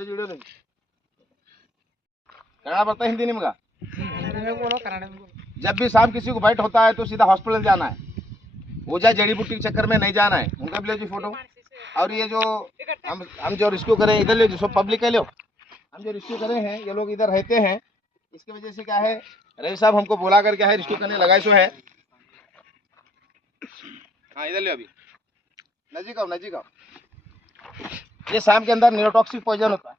Video नहीं कन्नड़ पड़ता है, हिंदी नहीं मगा। जब भी शाम किसी को बाइट होता है तो सीधा हॉस्पिटल जाना है, ओझा जड़ी बूटी के चक्कर में नहीं जाना है। उनका भी ले जी फोटो। और ये जो हम जो रिस्क्यू करें इधर ले, जो पब्लिक है लो, हम जो रिस्क्यू करे हैं ये लोग इधर रहते हैं। इसकी वजह से क्या है, रवि साहब हमको बोला कर क्या है रिस्क्यू करने लगाए सो है। हाँ इधर ले, अभी नजीक आओ, नजीक आओ। ये शाम के अंदर न्यूरोटॉक्सिक पॉइजन होता है।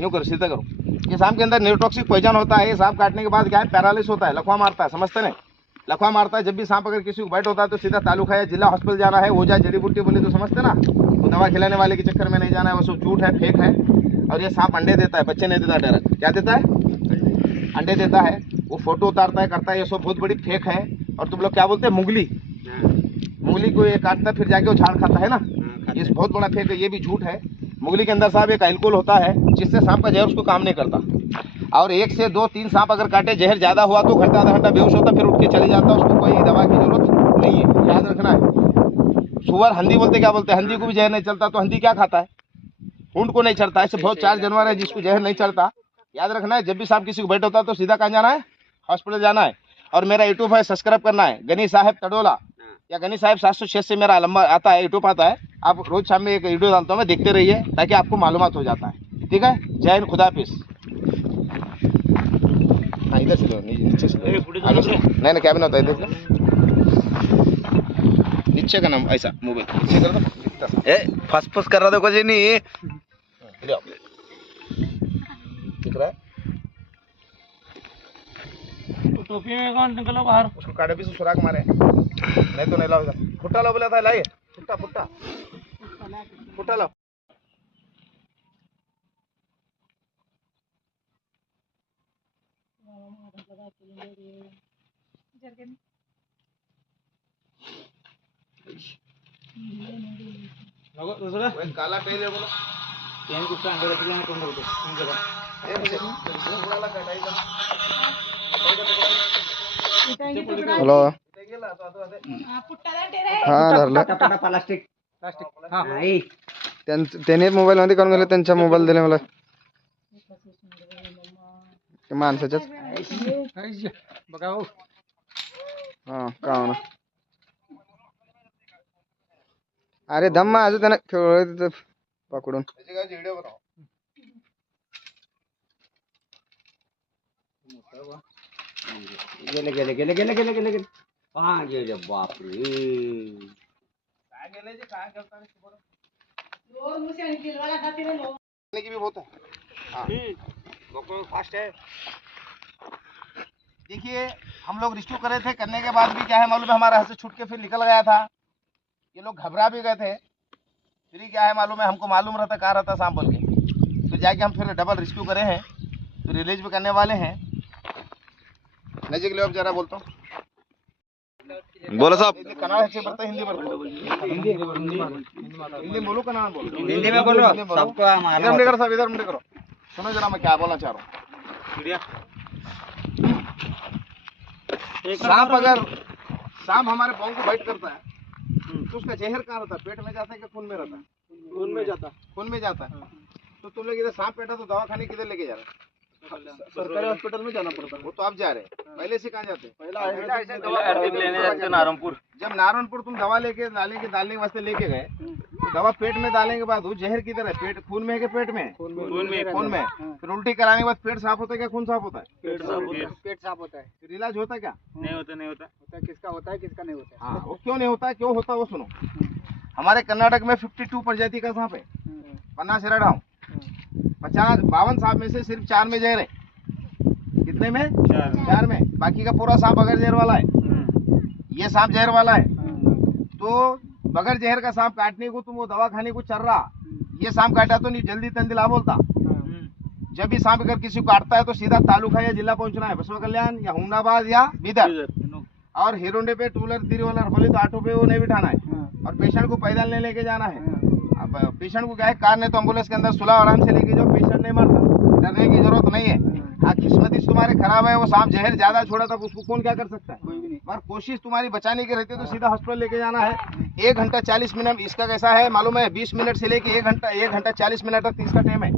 यूँ करो, सीधा करो। ये शाम के अंदर न्यूरोटॉक्सिक पॉइजन होता है। ये सांप काटने के बाद क्या है, पैरालिस होता है, लखवा मारता है, समझते नहीं? लखवा मारता है। जब भी सांप अगर किसी को बाइट होता है तो सीधा तालुका या जिला हॉस्पिटल जाना है। ओझा जड़ी बूटी बोले तो समझते ना, वो दवा खिलाने वाले के चक्कर में नहीं जाना है, वो सब झूठ है, फेक है। और ये सांप अंडे देता है, बच्चे नहीं देता डायरेक्ट। क्या देता है? अंडे देता है। वो फोटो उतारता है, करता है, ये सब बहुत बड़ी फेक है। और तुम लोग क्या बोलते हैं, मुंगली, मुंगली को ये काटता फिर जाके वो झाड़ खाता है ना, ये बहुत बड़ा फेक है, ये भी झूठ है। मुंगली के अंदर साहब एक अल्कोहल होता है जिससे सांप का जहर उसको काम नहीं करता। और 1 से 2 3 सांप अगर काटे, जहर ज़्यादा हुआ तो घंटा आधा घंटा बेहोश होता, फिर उठ के चले जाता, उसको कोई दवा की जरूरत नहीं है, याद रखना है। सुअर हंदी बोलते, क्या बोलते हैं, हंदी को भी जहर नहीं चलता, तो हंदी क्या खाता है, ऊंट को नहीं चढ़ता। ऐसे बहुत 4 जानवर है जिसको जहर नहीं चढ़ता। याद रखना है, जब भी सांप किसी को बैठ होता है तो सीधा कहाँ जाना है, हॉस्पिटल जाना है। और मेरा यूट्यूब है, सब्सक्राइब करना है, गनी साहब तडोला या गनी साहब 706 से मेरा लंबा आता है, यूट्यूब आता है। आप रोज शाम में एक वीडियो डालता हूँ मैं, देखते रहिए ताकि आपको मालूमात हो जाता है। ठीक है, जय हिंद, खुदा हाफिज। हाँ इधर से लो, नीचे से नहीं नहीं, क्या भी होता है, इधर नीचे का नाम ऐसा मोबाइल नीचे कर दो। ए फस फस कर रहा देखो जी, नहीं दिख रहा है, टोपी में कौन निकलो बाहर, उसको काटे भी से सुराख मारे, नहीं तो नहीं लाओ। फुट्टा लो बोला था, लाइए फुट्टा, फुट्टा फुट्टा लो। काला टेल है बोला, ಏನು ಕುಟ್ಟ ಅಂಗಡಿ ಹತ್ತಿರ ಹಾಕೊಂಡು ಹೋಗ್ತು ಹಿಂಗದ ಹಲೋ हां धरलं प्लास्टिक हां त्याने मोबाईल मध्ये काढून गेले, त्यांचा मोबाईल दिले मला माणसाच्याच बघा हो हां का ना. अरे धम्मा अजून त्याने खेळ पकडून व्हिडिओ बनाओ। गेले गेले गेले गेले गेले गेले गेले कहाँ गेले, बाप रे काय गेले जे काय करता रे बरं, रोज मुझे निकलवाला खाती रे लोग की भी बहुत है। हां डॉक्टर फास्ट है। देखिए हम लोग रिस्क्यू करे थे, करने के बाद भी क्या है मालूम है, हमारे हाथ से छूट के फिर निकल गया था। ये लोग घबरा भी गए थे। फिर क्या है मालूम है, हमको मालूम रहता कहाँ रहता सांप बोल के, फिर जाके हम फिर डबल रिस्क्यू करे हैं, तो रिलीज भी करने वाले हैं। नजीक ले, अब जरा बोलता हूँ, बोला साहब. कन्नड़ अच्छे पड़ता है, हिंदी पड़ता है, हिंदी बोलो, कन्नड़ बोलो, हिंदी में बोलो, सबको इधर मुंडे करो साहब, इधर मुंडे करो, सुनो जरा मैं क्या बोलना चाह रहा हूँ। सांप हमारे पाँव को बाइट करता है तो उसका जहर कहाँ रहता है, पेट में जाता है कि खून में रहता है? खून में जाता है, खून में जाता है। तो तुम लोग इधर सांप पेटा तो दवा खाने किधर लेके जा रहे हैं? सरकारी हॉस्पिटल में जाना पड़ता है। वो तो आप जा रहे हैं, पहले से कहाँ जाते हैं? पहले लेने जाते नारायणपुर। जब नारायणपुर तुम दवा लेके डालने के वास्ते लेके गए, तो दवा पेट में डालने के बाद वो जहर किधर है, पेट खून में है कि पेट में? खून में। फिर उल्टी कराने के बाद पेट साफ होता है क्या खून साफ होता है? पेट साफ होता है। फिर इलाज होता है क्या? नहीं होता, नहीं होता। होता किसका होता है, किसका नहीं होता है। हाँ, वो क्यों नहीं होता है, क्यों होता है वो सुनो। हमारे कर्नाटक में 52 प्रजाति का सांप है, पन्ना शेराडाऊ 52 सांप में से सिर्फ 4 में जहर है। कितने में? 4 में। बाकी का पूरा सांप बगैर जहर वाला है। ये सांप जहर वाला है। तो बगैर जहर का सांप काटने को तुम वो दवा खाने को चल रहा, ये सांप काटा तो नहीं जल्दी तंदिला बोलता। जब भी सांप अगर किसी को काटता है तो सीधा तालुका या जिला पहुंचना है, बसवा कल्याण या हुमनाबाद या बीदर। और हीरोडे पे 2 व्हीलर 3 व्हीलर बोले तो ऑटो पे वो नहीं बिठाना है, और पेशेंट को पैदल नहीं लेके जाना है। अब पेशेंट को क्या है, कार नहीं तो एम्बुलेंस के अंदर सुला आराम से लेके जाओ, पेशेंट नहीं मरता, डरने की जरूरत नहीं है। हाँ किस्मत ही तुम्हारे खराब है, वो सांप जहर ज्यादा छोड़ा था, उसको कौन क्या कर सकता है। पर कोशिश तुम्हारी बचाने की रहती है तो सीधा हॉस्पिटल लेके जाना है। 1 घंटा 40 मिनट इसका कैसा है मालूम है, 20 मिनट से लेके 1 घंटा 40 मिनट तक इसका टाइम है।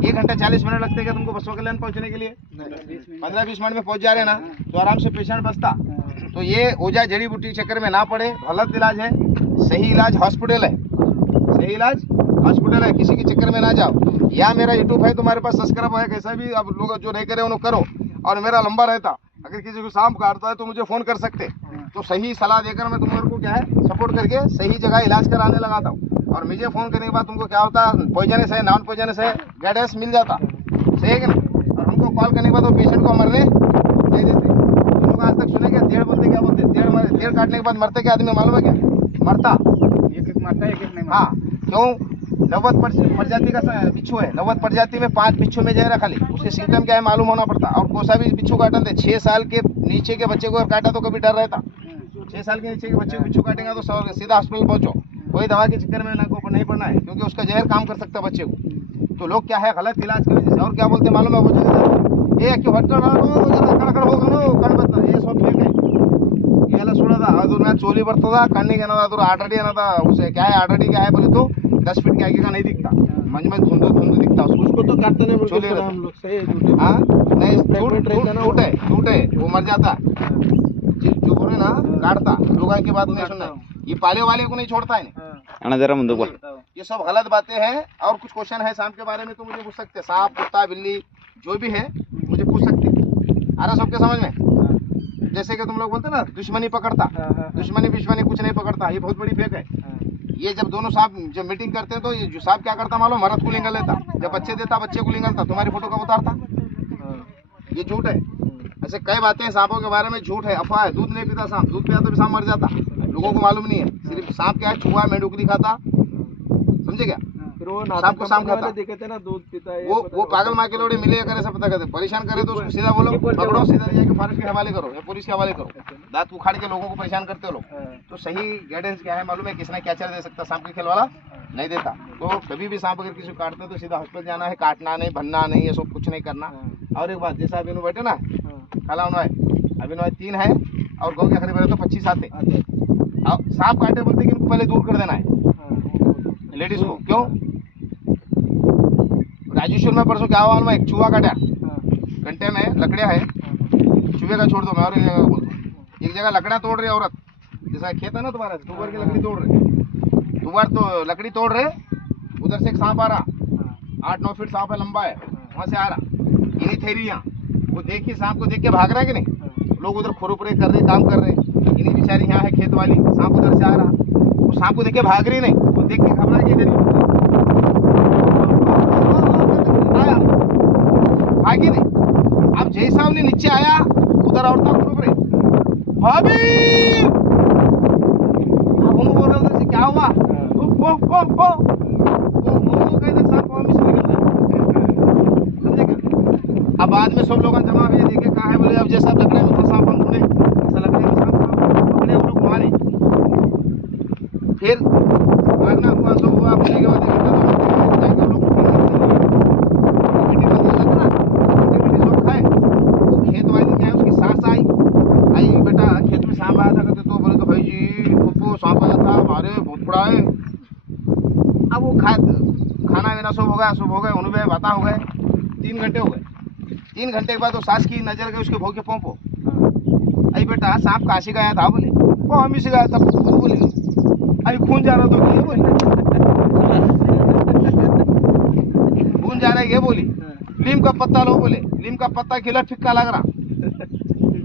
1 घंटा 40 मिनट लगते हैं तुमको बसवा कल्याण पहुंचने के लिए, 15-20 मिनट में पहुंच जा रहे ना तो आराम से पेशेंट बचता। तो ये ओझा जड़ी बूटी चक्कर में ना पड़े, गलत इलाज है, सही इलाज हॉस्पिटल है, सही इलाज हॉस्पिटल है, किसी के चक्कर में ना जाओ। या मेरा यूट्यूब है तुम्हारे पास, सब्सक्राइब है, कैसा भी अब लोग जो नहीं करे उन्हें करो। और मेरा लंबा रहता, अगर किसी को सांप काटता है तो मुझे फ़ोन कर सकते, तो सही सलाह देकर मैं तुम लोगों को क्या है सपोर्ट करके सही जगह इलाज कराने लगाता हूँ। और मुझे फ़ोन करने के बाद तुमको क्या होता है, पॉइजनस है नॉन पॉइजनस है गाइडेंस मिल जाता, सही है कि नहीं। और हमको कॉल करने के बाद वो पेशेंट को मरने नहीं देते। तुम लोग आज तक सुनेंगे देड़ बोलते, क्या बोलते, देड़ काटने के बाद मरते क्या आदमी मालूम है क्या, मरता एक मरता है, एक नहीं। हाँ क्यों, 90 प्रजाति का बिच्छू है, 90 प्रजाति में 5 बिच्छू में जहर है खाली। उसके सिम्टम क्या है मालूम होना पड़ता। और कोसा भी बिच्छू काटन थे, 6 साल के नीचे के बच्चे को अगर काटा तो कभी डर रहता। 6 साल के नीचे के बच्चे को बिच्छू काटेगा तो सीधा हॉस्पिटल पहुंचो, कोई दवा के चक्कर में नहीं पड़ना है, क्योंकि उसका जहर काम कर सकता है बच्चे को। तो लोग क्या है गलत इलाज की वजह से, और क्या बोलते मालूम है, वो जगह ये क्यों हट कड़कड़ होगा नो कण बता, ये सब फेक है। ಎಲ್ಲ ಸುಡದ ಅದು ನಾ ಚೋಲಿ ಬರ್ತದ ಕಣ್ಣಿಗೆ ಏನದ ಅದ್ರ ಆಲ್ರೆडी ಏನದ उसे क्या है ऑलरेडी क्या है बोले तो 10 फीट के आगे का नहीं दिखता, मंझ में धुंध दिखता उसको तो काटते नहीं बोलते हम लोग, सही है। हाँ नहीं झूठ है वो मर जाता जो बोले ना काटता, लोगों की बात नहीं सुनना, ये पाले वाले को नहीं छोड़ता है। जरा मुंदे बोल। ये सब गलत बातें हैं। और कुछ क्वेश्चन है सांप के बारे में तो मुझे पूछ सकते, सांप कुत्ता बिल्ली जो भी है मुझे पूछ सकते, आ रहा सबके समझ में। जैसे कि तुम लोग बोलते ना दुश्मनी पकड़ता, दुश्मनी कुछ नहीं पकड़ता, ये बहुत बड़ी फेक है। ये जब दोनों सांप जब मीटिंग करते हैं तो ये जो सांप क्या करता मालूम, मर्द को लिंगल लेता, जब बच्चे देता बच्चे को लिंगलता, तुम्हारी फोटो कब उतारता, ये झूठ है। ऐसे कई बातें सांपों के बारे में झूठ है, अफवाह है। दूध नहीं पीता सांप, दूध पिया तो भी सांप मर जाता, लोगों को मालूम नहीं है। सिर्फ सांप क्या है, चूहा मेंढुकली खाता, समझे क्या, सांप को सांप खाता। देखे थे ना दूध पीता है, वो पागल माँ के लोड़े मिले करे, सब पता करते, परेशान करे तो उसको सीधा बोलो पकड़ो, सीधा जाके फॉरेस्ट के हवाले करो या पुलिस के हवाले करो। दांत उखाड़ के लोगों को परेशान करते हो लोग, तो सही गाइडेंस क्या है मालूम है, किसने क्या चल दे सकता, सांप के खेल वाला नहीं देता। तो कभी भी सांप अगर किसी को काटते तो सीधा हॉस्पिटल जाना है, काटना नहीं, भन्ना नहीं, ये सब कुछ नहीं करना। और एक बात, जैसा अभी बैठे ना खाला अभी 3 है और गाँव के खरीद तो 25 आते, सांप काटे बोलते कि इनको पहले दूर कर देना है लेडीज को। क्यों, राजेश्वर में परसों क्या हुआ, एक चूहा काटा, घंटे में लकड़ियाँ है, चूहे का छोड़ दो, मैं और एक जगह बोल दूँ, एक जगह लकड़ियाँ तोड़ रही औरत, जैसा खेत है ना तुम्हारा, तुवर की लकड़ी तोड़ रहे, तुवर तो लकड़ी तोड़ रहे, उधर से एक सांप आ रहा, 8-9 फीट सांप है, लंबा है, वहाँ से आ रहा, इन्हीं थेरियाँ, वो देखिए सांप को देख के भाग रहा है कि नहीं, लोग उधर खुरपुरे कर रहे, काम कर रहे, इन्हीं बेचारी यहाँ है खेत वाली, सांप उधर से आ रहा, वो सांप को देख के भाग रही नहीं, वो देख के घबरा के इधर आगे नहीं। अब जैसा उन्हें नीचे आया उधर औरता खुरपुरे, भाभी, अब उन्होंने बोल रहा उधर से क्या हुआ, अब बाद में सब लोग जमा हुए, देखे कहा है, बोले अब जैसा लकड़े में था सांप हम ढूंढे, ऐसा लकड़े में सांप पकड़े, वो लोग मारे, फिर मारना हुआ सब हुआ, होने के बाद खेत वाली क्या है उसकी सास आई बेटा खेत में सांप आया था, कहते तो बोले तो भाई जी पप्पू सांप आया था हमारे, बहुत बड़ा है। अब वो खाना पीना सब हो गए उन्हें बाता हो गए, 3 घंटे हो गए, 3 घंटे के बाद वो सास की नजर गई उसके भोग के पोंपो, अरे बेटा सांप काशी गया था, बोले वो हम ही से गया था, बोले अरे खून जा रहा तो ये बोली, खून जा रहा है ये बोली, नीम का पत्ता लो, बोले नीम का पत्ता खिला फिक्का लग रहा,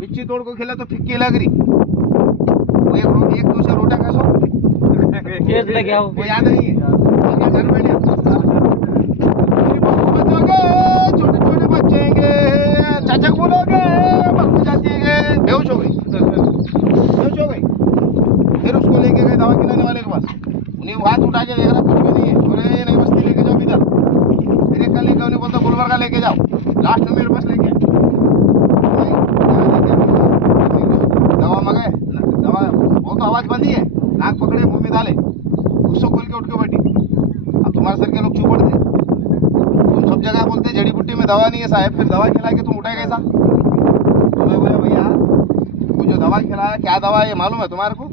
बिच्छी तोड़ को खिला तो फिक्की लग रही, वो एक 2 से रोटा कैसो वो याद नहीं है, घर बैठे छोटे छोटे बच्चे चाचा बोलोगे बच्चे जाती है, बेहोश हो गई, फिर उसको लेके गए दवा खिलाने वाले के पास, उन्हें हाथ उठा के देख रहा कुछ भी नहीं है, बोले नहीं बस्ती लेके जाओ इधर, फिर एक कल लेके उन्हें बोलता गुलबर्गा लेके जाओ, लास्ट में मेरे पास लेके दवा मंगाए, दवा वो तो आवाज बंदी है, नाक पकड़े मुंह में डाले, उसको खोल के उठ के बैठी, अब तुम्हारे सर के लोग चुप पड़ते सब जगह बोलते हैं जड़ी बूटी में दवा नहीं है साहब, फिर दवा खिला के तुम उठे कैसा? तो मैं बोला भैया वो जो दवा खिलाया क्या दवा है ये मालूम है तुम्हारे को?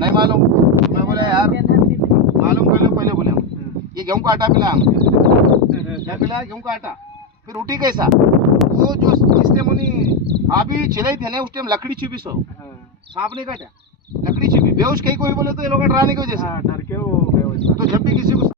नहीं मालूम। तो मैं बोला यार मालूम कर लो पहले। बोले ये गेहूं का आटा पिलाया हमने। क्या पिलाया? गेहूं का आटा। फिर उठी कैसा? वो जो जिसने मुनी अभी चिल्लाई थे ना उस टाइम लकड़ी छिपी सो सांप नहीं काटा, लकड़ी छिपी बेहोश कहीं कोई बोले तो ये लोग डराने की वजह से। डर के वो तो जब भी किसी को